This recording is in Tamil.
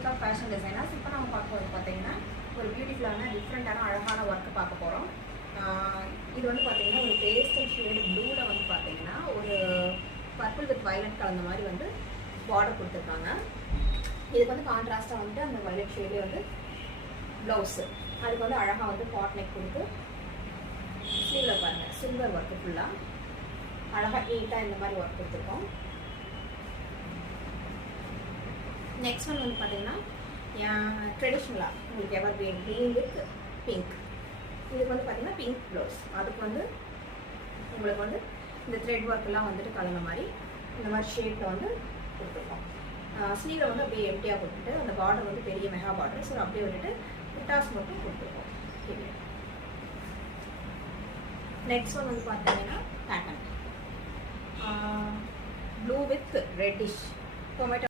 Welcome fashion designers. இப்போ நம்ம பார்க்குறது பார்த்தீங்கன்னா ஒரு பியூட்டிஃபுல்லான டிஃப்ரெண்ட்டான அழகான ஒர்க்கு பார்க்க போகிறோம். இது வந்து பார்த்தீங்கன்னா ஒரு பேஸ்டல் ஷேடு ப்ளூவில் வந்து பார்த்தீங்கன்னா ஒரு பர்பிள் வித் வயலட் கலந்த மாதிரி வந்து பார்டர் கொடுத்துருக்காங்க. இதுக்கு வந்து கான்ட்ராஸ்ட்டாக வந்துட்டு அந்த வயலட் ஷேட்லேயே வந்து ப்ளவுஸு, அதுக்கு வந்து அழகாக வந்து பாட் நெக் கொடுத்து ஸ்லீவில் பாருங்கள் சில்வர் ஒர்க்கு ஃபுல்லாக அழகாக நீட்டாக இந்த மாதிரி ஒர்க் கொடுத்துருக்கோம். நெக்ஸ்ட் ஒன் வந்து பார்த்தீங்கன்னா ட்ரெடிஷ்னலாக உங்களுக்கு எவர் க்ரீன் வித் பிங்க். இதுக்கு வந்து பார்த்தீங்கன்னா பிங்க் ப்ளவுஸ், அதுக்கு வந்து உங்களுக்கு வந்து இந்த த்ரெட் ஒர்க்கெல்லாம் வந்துட்டு கலந்த மாதிரி இந்த மாதிரி ஷேப்பில் வந்து கொடுத்துருக்கோம். ஸ்லீவில் வந்து அப்படியே எம்டியாக கொடுத்துட்டு அந்த பார்டர் வந்து பெரிய மெகா பார்டர், ஸோ அப்படியே விட்டுட்டு புட்டாஸ் மட்டும் கொடுத்துருக்கோம். நெக்ஸ்ட் ஒன் வந்து பார்த்தீங்கன்னா pattern blue with reddish tomato